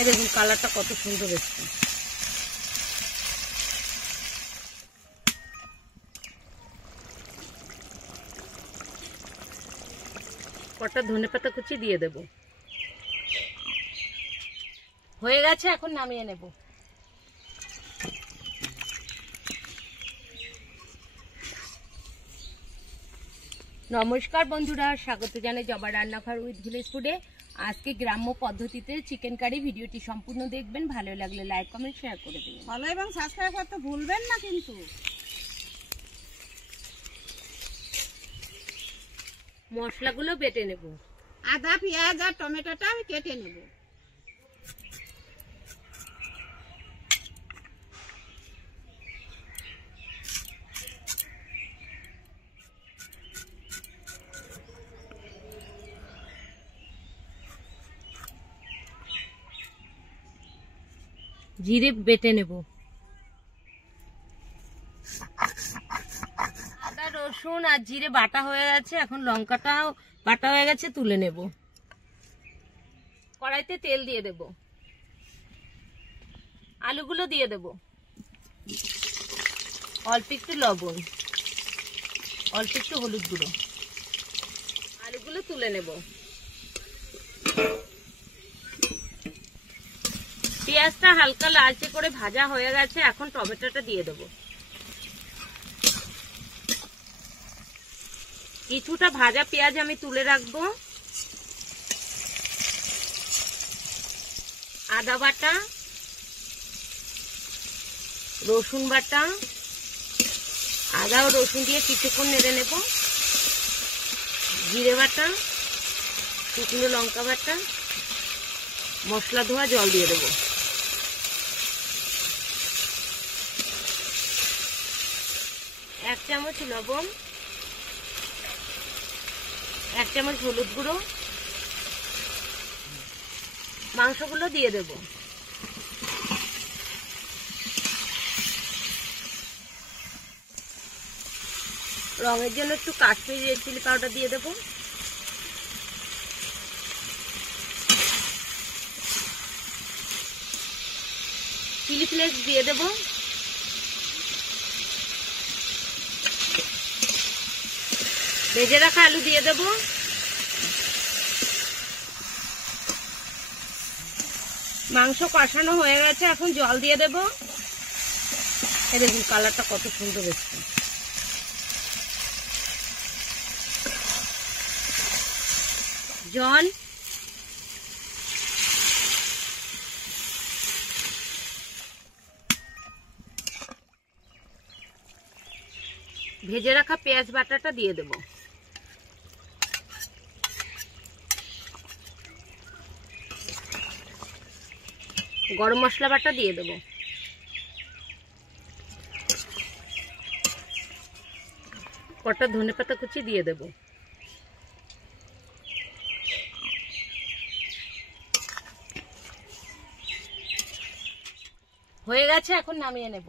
এই দেখুন কালারটা কত সুন্দর এসছে। কটা ধনেপাতা কুচি দিয়ে দেব। হয়ে গেছে, এখন নামিয়ে নেব। নমস্কার বন্ধুরা, স্বাগত জানাই জবা রান্নাঘর উইথ ভিলেজ ফুডে। আজকে গ্রাম্য পদ্ধতিতে চিকেন কারি। ভিডিওটি সম্পূর্ণ দেখবেন, ভালো লাগলে লাইক কমেন্ট শেয়ার করে দেবেন। ফলো এবং সাবস্ক্রাইব করতে ভুলবেন না কিন্তু। মশলাগুলো বেটে নেব। আদা, পেঁয়াজ আর টমেটোটা আমি কেটে নেব। জিরে বেটে নেব। আদা রসুন আর জিরে বাটা হয়ে গেছে, এখন লঙ্কাটাও বাটা হয়ে গেছে, তুলে নেব। কড়াইতে তেল দিয়ে দেব, আলুগুলো দিয়ে দেব, অল্প একটু লবণ, অল্প একটু হলুদ গুঁড়ো, আলুগুলো তুলে নেব। পেঁয়াজটা হালকা লালচে করে ভাজা হয়ে গেছে, এখন টমেটোটা দিয়ে দেব। কিছুটা ভাজা পেঁয়াজ আমি তুলে রাখবো। আদা বাটা, রসুন বাটা, আদা ও রসুন দিয়ে কিছুক্ষণ নেড়ে নেব। জিরে বাটা, শুকনো লঙ্কা বাটা, মশলা ধোয়া জল দিয়ে দেব। এক চামচ লবণ, এক চামচ হলুদ গুঁড়ো, মাংসগুলো দিয়ে দেব। রঙের জন্য একটু কাশ্মীরি রেড চিলি পাউডার দিয়ে দেব। চিলি ফ্লেক্স দিয়ে দেব। ভেজে রাখা আলু দিয়ে দেব। মাংস কষানো হয়ে গেছে, এখন জল দিয়ে দেব। এই দেখুন কালারটা কত সুন্দর এসছে। জল, ভেজে রাখা পেঁয়াজ বাটাটা দিয়ে দেব। গরম মশলা বাটা দিয়ে দেব। কটা ধনেপাতা কুচি দিয়ে দেব। হয়ে গেছে, এখন নামিয়ে নেব।